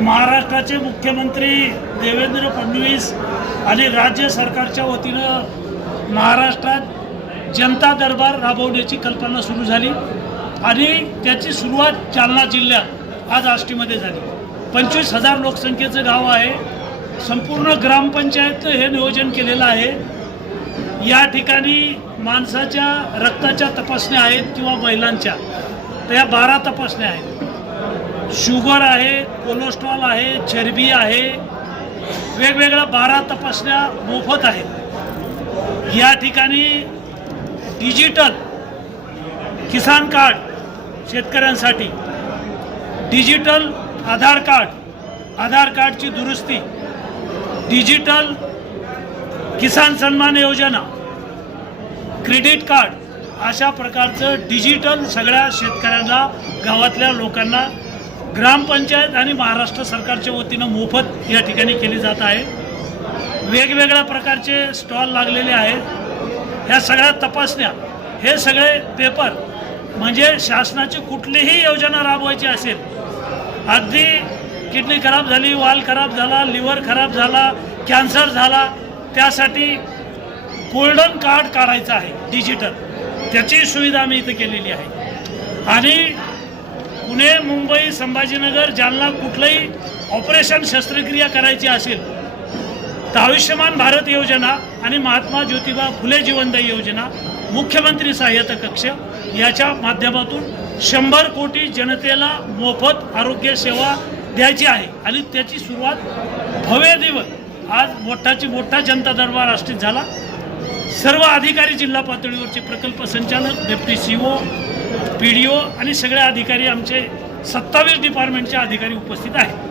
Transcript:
महाराष्ट्राचे मुख्यमंत्री देवेंद्र फडणवीस आणि राज्य सरकारच्या वतीनं महाराष्ट्रात जनता दरबार राबवण्याची कल्पना सुरू झाली आणि त्याची सुरुवात जालना जिल्ह्यात आज आष्टीमध्ये झाली. पंचवीस हजार लोकसंख्येचं गाव आहे. संपूर्ण ग्रामपंचायत हे नियोजन केलेलं आहे. या ठिकाणी माणसाच्या रक्ताच्या तपासण्या आहेत किंवा महिलांच्या तर या बारा तपासण्या आहेत. शुगर आहे कोलेस्ट्रॉल आहे चरबी आहे वेगवेगळ्या बारा तपासण्या मोफत आहेत. या ठिकाणी डिजिटल किसान कार्ड शेतकऱ्यांसाठी डिजिटल आधार कार्ड आधार कार्डची दुरुस्ती डिजिटल किसान सन्मान योजना क्रेडिट कार्ड अशा प्रकारचं डिजिटल सगळ्या शेतकऱ्यांना गावातल्या लोकांना ग्रामपंचायत आणि महाराष्ट्र सरकारच्या वतीनं मोफत या ठिकाणी केली जात आहे. वेगवेगळ्या प्रकारचे स्टॉल लागलेले आहेत. ह्या सगळ्या तपासण्या हे सगळे पेपर म्हणजे शासनाची कुठलीही योजना राबवायची असेल अगदी किडनी खराब झाली वाल खराब झाला लिव्हर खराब झाला कॅन्सर झाला त्यासाठी गोल्डन कार्ड काढायचं आहे डिजिटल. त्याची सुविधा आम्ही इथं केलेली आहे. आणि पुणे मुंबई संभाजीनगर जालना कुठलंही ऑपरेशन शस्त्रक्रिया करायची असेल तर आयुष्यमान भारत योजना आणि महात्मा ज्योतिबा फुले जीवनदायी योजना मुख्यमंत्री सहाय्यता कक्ष याच्या माध्यमातून शंभर कोटी जनतेला मोफत आरोग्य सेवा द्यायची आहे. आणि त्याची सुरुवात भव्य दिवस आज मोठाची मोठा जनता दरबार आष्टीत झाला. सर्व अधिकारी जिल्हा पातळीवरचे प्रकल्प संचालक deputy C O P D O आणि सगळे अधिकारी आमचे सत्तावीस डिपार्टमेंटचे अधिकारी उपस्थित आहेत.